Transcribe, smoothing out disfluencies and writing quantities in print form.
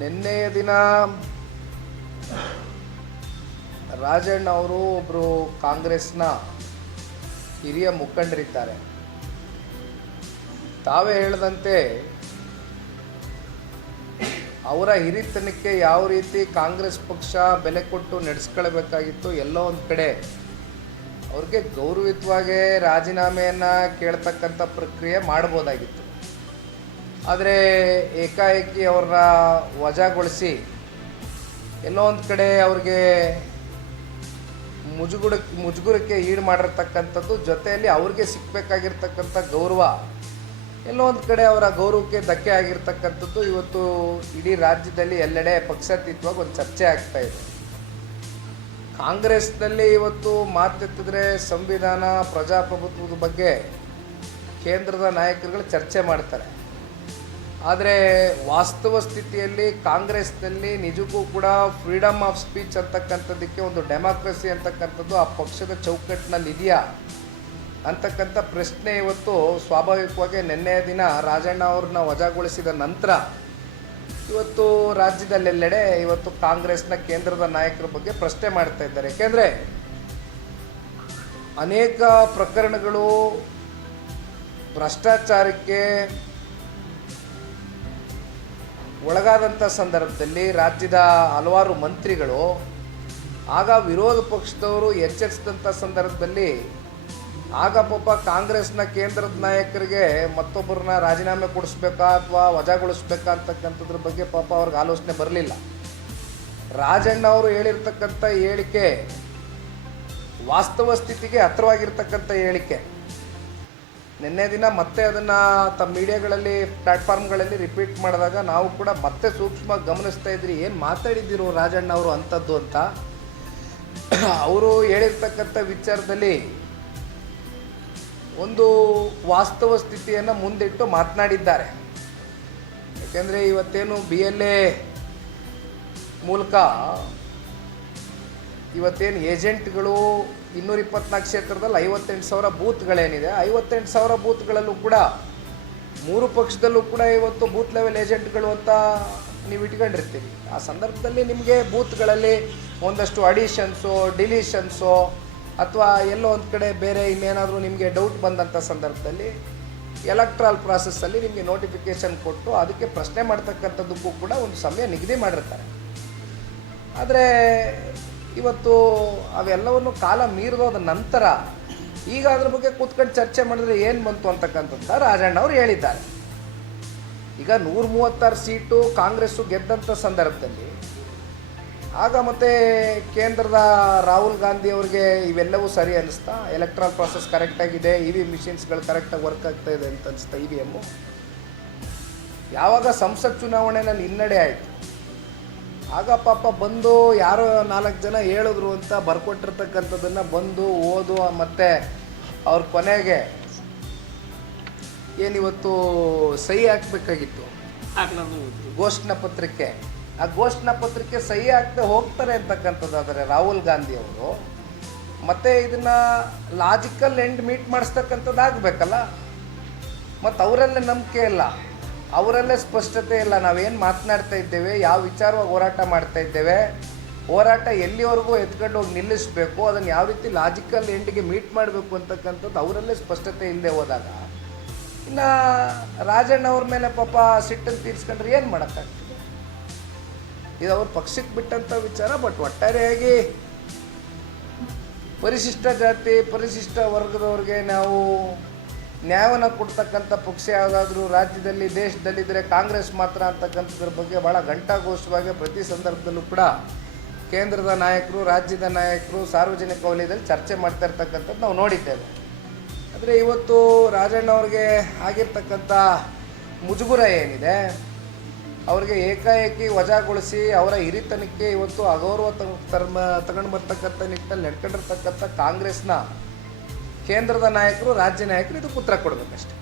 ನಿನ್ನೆಯ ದಿನ ರಾಜಣ್ಣ ಅವರು ಒಬ್ಬರು ಕಾಂಗ್ರೆಸ್ನ ಹಿರಿಯ ಮುಖಂಡರಿದ್ದಾರೆ. ತಾವೇ ಹೇಳಿದಂತೆ ಅವರ ಹಿರಿತನಕ್ಕೆ ಯಾವ ರೀತಿ ಕಾಂಗ್ರೆಸ್ ಪಕ್ಷ ಬೆಲೆ ಕೊಟ್ಟು ನಡೆಸ್ಕೊಳ್ಬೇಕಾಗಿತ್ತು, ಎಲ್ಲೋ ಒಂದು ಕಡೆ ಅವ್ರಿಗೆ ಗೌರವಯುತವಾಗಿ ರಾಜೀನಾಮೆಯನ್ನು ಕೇಳ್ತಕ್ಕಂಥ ಪ್ರಕ್ರಿಯೆ ಮಾಡ್ಬೋದಾಗಿತ್ತು. ಆದರೆ ಏಕಾಏಕಿ ಅವ್ರನ್ನ ವಜಾಗೊಳಿಸಿ ಎಲ್ಲೋ ಒಂದು ಕಡೆ ಅವ್ರಿಗೆ ಮುಜುಗುರಕ್ಕೆ ಈಡು ಮಾಡಿರ್ತಕ್ಕಂಥದ್ದು, ಜೊತೆಯಲ್ಲಿ ಅವ್ರಿಗೆ ಸಿಕ್ಕಬೇಕಾಗಿರ್ತಕ್ಕಂಥ ಗೌರವ ಎಲ್ಲೋ ಒಂದು ಕಡೆ ಅವರ ಗೌರವಕ್ಕೆ ಧಕ್ಕೆ ಆಗಿರ್ತಕ್ಕಂಥದ್ದು ಇವತ್ತು ಇಡೀ ರಾಜ್ಯದಲ್ಲಿ ಎಲ್ಲೆಡೆ ಪಕ್ಷಾತೀತವಾಗಿ ಒಂದು ಚರ್ಚೆ ಆಗ್ತಾ ಇದೆ. ಕಾಂಗ್ರೆಸ್ನಲ್ಲಿ ಇವತ್ತು ಮಾತೆತ್ತಿದ್ರೆ ಸಂವಿಧಾನ, ಪ್ರಜಾಪ್ರಭುತ್ವದ ಬಗ್ಗೆ ಕೇಂದ್ರದ ನಾಯಕರುಗಳು ಚರ್ಚೆ ಮಾಡ್ತಾರೆ. ಆದರೆ ವಾಸ್ತವ ಸ್ಥಿತಿಯಲ್ಲಿ ಕಾಂಗ್ರೆಸ್ನಲ್ಲಿ ನಿಜಕ್ಕೂ ಕೂಡ ಫ್ರೀಡಮ್ ಆಫ್ ಸ್ಪೀಚ್ ಅಂತಕ್ಕಂಥದ್ದಕ್ಕೆ, ಒಂದು ಡೆಮಾಕ್ರಸಿ ಅಂತಕ್ಕಂಥದ್ದು ಆ ಪಕ್ಷದ ಚೌಕಟ್ಟಿನಲ್ಲಿ ಇದೆಯಾ ಅಂತಕ್ಕಂಥ ಪ್ರಶ್ನೆ ಇವತ್ತು ಸ್ವಾಭಾವಿಕವಾಗಿ ನಿನ್ನೆಯ ದಿನ ರಾಜಣ್ಣ ಅವ್ರನ್ನ ವಜಾಗೊಳಿಸಿದ ನಂತರ ಇವತ್ತು ರಾಜ್ಯದಲ್ಲೆಲ್ಲೆಡೆ ಇವತ್ತು ಕಾಂಗ್ರೆಸ್ನ ಕೇಂದ್ರದ ನಾಯಕರ ಬಗ್ಗೆ ಪ್ರಶ್ನೆ ಮಾಡ್ತಾ ಇದ್ದಾರೆ. ಏಕೆಂದರೆ ಅನೇಕ ಪ್ರಕರಣಗಳು ಭ್ರಷ್ಟಾಚಾರಕ್ಕೆ ಒಳಗಾದಂಥ ಸಂದರ್ಭದಲ್ಲಿ ರಾಜ್ಯದ ಹಲವಾರು ಮಂತ್ರಿಗಳು ಆಗ ವಿರೋಧ ಪಕ್ಷದವರು ಎಚ್ಚರಿಸಿದಂಥ ಸಂದರ್ಭದಲ್ಲಿ ಆಗ ಪಾಪ ಕಾಂಗ್ರೆಸ್ನ ಕೇಂದ್ರದ ನಾಯಕರಿಗೆ ಮತ್ತೊಬ್ಬರನ್ನ ರಾಜೀನಾಮೆ ಕೊಡಿಸ್ಬೇಕಾ ಅಥವಾ ವಜಾಗೊಳಿಸ್ಬೇಕಾ ಅಂತಕ್ಕಂಥದ್ರ ಬಗ್ಗೆ ಪಾಪ ಅವ್ರಿಗೆ ಆಲೋಚನೆ ಬರಲಿಲ್ಲ. ರಾಜಣ್ಣ ಅವರು ಹೇಳಿರ್ತಕ್ಕಂಥ ಹೇಳಿಕೆ ವಾಸ್ತವ ಸ್ಥಿತಿಗೆ ಹತ್ತಿರವಾಗಿರ್ತಕ್ಕಂಥ ಹೇಳಿಕೆ. ನಿನ್ನೆ ದಿನ ಮತ್ತೆ ಅದನ್ನು ತಮ್ಮ ಮೀಡಿಯಾಗಳಲ್ಲಿ, ಪ್ಲ್ಯಾಟ್ಫಾರ್ಮ್ಗಳಲ್ಲಿ ರಿಪೀಟ್ ಮಾಡಿದಾಗ ನಾವು ಕೂಡ ಮತ್ತೆ ಸೂಕ್ಷ್ಮವಾಗಿ ಗಮನಿಸ್ತಾ ಇದ್ರಿ, ಏನು ಮಾತಾಡಿದ್ದೀರೋ ರಾಜಣ್ಣ ಅವರು ಅಂಥದ್ದು ಅಂತ. ಅವರು ಹೇಳಿರ್ತಕ್ಕಂಥ ವಿಚಾರದಲ್ಲಿ ಒಂದು ವಾಸ್ತವ ಸ್ಥಿತಿಯನ್ನು ಮುಂದಿಟ್ಟು ಮಾತನಾಡಿದ್ದಾರೆ. ಏಕೆಂದರೆ ಇವತ್ತೇನು BLA ಮೂಲಕ ಇವತ್ತೇನು ಏಜೆಂಟ್ಗಳು 224 ಕ್ಷೇತ್ರದಲ್ಲಿ 58,000 ಬೂತ್ಗಳೇನಿದೆ, 58,000 ಬೂತ್ಗಳಲ್ಲೂ ಕೂಡ 3 ಪಕ್ಷದಲ್ಲೂ ಕೂಡ ಇವತ್ತು ಬೂತ್ ಲೆವೆಲ್ ಏಜೆಂಟ್ಗಳು ಅಂತ ನೀವು ಇಟ್ಕೊಂಡಿರ್ತೀರಿ. ಆ ಸಂದರ್ಭದಲ್ಲಿ ನಿಮಗೆ ಬೂತ್ಗಳಲ್ಲಿ ಒಂದಷ್ಟು ಅಡಿಷನ್ಸು, ಡಿಲೀಷನ್ಸು ಅಥವಾ ಎಲ್ಲೋ ಒಂದು ಕಡೆ ಬೇರೆ ಇನ್ನೇನಾದರೂ ನಿಮಗೆ ಡೌಟ್ ಬಂದಂಥ ಸಂದರ್ಭದಲ್ಲಿ ಎಲೆಕ್ಟ್ರಲ್ ಪ್ರಾಸೆಸ್ಸಲ್ಲಿ ನಿಮಗೆ ನೋಟಿಫಿಕೇಷನ್ ಕೊಟ್ಟು ಅದಕ್ಕೆ ಪ್ರಶ್ನೆ ಮಾಡ್ತಕ್ಕಂಥದ್ದಕ್ಕೂ ಕೂಡ ಒಂದು ಸಮಯ ನಿಗದಿ ಮಾಡಿರ್ತಾರೆ. ಆದರೆ ಇವತ್ತು ಅವೆಲ್ಲವನ್ನು ಕಾಲ ಮೀರಿದೋದ ನಂತರ ಈಗ ಅದ್ರ ಬಗ್ಗೆ ಕೂತ್ಕೊಂಡು ಚರ್ಚೆ ಮಾಡಿದ್ರೆ ಏನು ಬಂತು ಅಂತಕ್ಕಂಥದ್ದು ರಾಜಣ್ಣ ಅವರು ಹೇಳಿದ್ದಾರೆ. ಈಗ 136 ಸೀಟು ಕಾಂಗ್ರೆಸ್ಸು ಗೆದ್ದಂಥ ಸಂದರ್ಭದಲ್ಲಿ ಆಗ ಮತ್ತೆ ಕೇಂದ್ರದ ರಾಹುಲ್ ಗಾಂಧಿ ಅವ್ರಿಗೆ ಇವೆಲ್ಲವೂ ಸರಿ ಅನ್ನಿಸ್ತಾ, ಎಲೆಕ್ಟ್ರಲ್ ಪ್ರಾಸೆಸ್ ಕರೆಕ್ಟಾಗಿದೆ, EV ಮಿಷಿನ್ಸ್ಗಳು ಕರೆಕ್ಟಾಗಿ ವರ್ಕ್ ಆಗ್ತಾ ಇದೆ ಅಂತ ಅನಿಸ್ತಾ EVM. ಯಾವಾಗ ಸಂಸತ್ ಚುನಾವಣೆಯಲ್ಲಿ ಹಿನ್ನಡೆ ಆಯಿತು ಆಗ ಪಾಪ ಬಂದು ಯಾರೋ 4 ಜನ ಹೇಳಿದ್ರು ಅಂತ ಬರ್ಕೊಟ್ಟಿರ್ತಕ್ಕಂಥದ್ದನ್ನು ಬಂದು ಓದು, ಮತ್ತು ಅವ್ರ ಕೊನೆಗೆ ಏನಿವತ್ತು ಸಹಿ ಹಾಕಬೇಕಾಗಿತ್ತು ಘೋಷಣಾ ಪತ್ರಿಕೆ, ಆ ಘೋಷಣಾ ಪತ್ರಿಕೆ ಸಹಿ ಹಾಕದೆ ಹೋಗ್ತಾರೆ ಅಂತಕ್ಕಂಥದ್ದಾದರೆ ರಾಹುಲ್ ಗಾಂಧಿ ಅವರು ಮತ್ತೆ ಇದನ್ನು ಲಾಜಿಕಲ್ ಎಂಡ್ ಮೀಟ್ ಮಾಡಿಸ್ತಕ್ಕಂಥದ್ದು ಆಗಬೇಕಲ್ಲ. ಮತ್ತು ಅವರಲ್ಲೇ ನಂಬಿಕೆ ಇಲ್ಲ, ಅವರಲ್ಲೇ ಸ್ಪಷ್ಟತೆ ಇಲ್ಲ. ನಾವೇನು ಮಾತನಾಡ್ತಾ ಇದ್ದೇವೆ, ಯಾವ ವಿಚಾರವಾಗಿ ಹೋರಾಟ ಮಾಡ್ತಾ ಇದ್ದೇವೆ, ಹೋರಾಟ ಎಲ್ಲಿವರೆಗೂ ಎತ್ಕೊಂಡು ಹೋಗಿ ನಿಲ್ಲಿಸಬೇಕು, ಅದನ್ನು ಯಾವ ರೀತಿ ಲಾಜಿಕಲ್ ಎಂಡಿಗೆ ಮೀಟ್ ಮಾಡಬೇಕು ಅಂತಕ್ಕಂಥದ್ದು ಅವರಲ್ಲೇ ಸ್ಪಷ್ಟತೆ ಇಲ್ಲದೆ ಹೋದಾಗ ಇನ್ನು ರಾಜಣ್ಣ ಅವ್ರ ಮೇಲೆ ಪಾಪ ಸಿಟ್ಟನ್ನು ತೀರಿಸ್ಕೊಂಡ್ರೆ ಏನು ಮಾಡೋಕ್ಕಾಗ್ತದೆ? ಇದು ಅವ್ರ ಪಕ್ಷಕ್ಕೆ ಬಿಟ್ಟಂಥ ವಿಚಾರ. ಬಟ್ ಒಟ್ಟಾರೆಯಾಗಿ ಪರಿಶಿಷ್ಟ ಜಾತಿ, ಪರಿಶಿಷ್ಟ ವರ್ಗದವ್ರಿಗೆ ನಾವು ನ್ಯಾಯವನ್ನು ಕೊಡ್ತಕ್ಕಂಥ ಪಕ್ಷ ಯಾವುದಾದ್ರೂ ರಾಜ್ಯದಲ್ಲಿ, ದೇಶದಲ್ಲಿದ್ದರೆ ಕಾಂಗ್ರೆಸ್ ಮಾತ್ರ ಅಂತಕ್ಕಂಥದ್ರ ಬಗ್ಗೆ ಭಾಳ ಘಂಟಾಘೋಷವಾಗಿ ಪ್ರತಿ ಸಂದರ್ಭದಲ್ಲೂ ಕೂಡ ಕೇಂದ್ರದ ನಾಯಕರು, ರಾಜ್ಯದ ನಾಯಕರು ಸಾರ್ವಜನಿಕ ವಲಯದಲ್ಲಿ ಚರ್ಚೆ ಮಾಡ್ತಾ ಇರ್ತಕ್ಕಂಥದ್ದು ನಾವು ನೋಡಿದ್ದೇವೆ. ಆದರೆ ಇವತ್ತು ರಾಜಣ್ಣ ಅವ್ರಿಗೆ ಆಗಿರ್ತಕ್ಕಂಥ ಮುಜುಗುರ ಏನಿದೆ, ಅವ್ರಿಗೆ ಏಕಾಏಕಿ ವಜಾಗೊಳಿಸಿ ಅವರ ಹಿರಿತನಕ್ಕೆ ಇವತ್ತು ಅಗೌರವ ತಗೊಂಡು ಬರ್ತಕ್ಕಂಥ ನಿಟ್ಟಿನಲ್ಲಿ ನಡ್ಕೊಂಡಿರ್ತಕ್ಕಂಥ ಕಾಂಗ್ರೆಸ್ನ ಕೇಂದ್ರದ ನಾಯಕರು, ರಾಜ್ಯ ನಾಯಕರು ಇದಕ್ಕೆ ಉತ್ತರ ಕೊಡಬೇಕಷ್ಟೆ.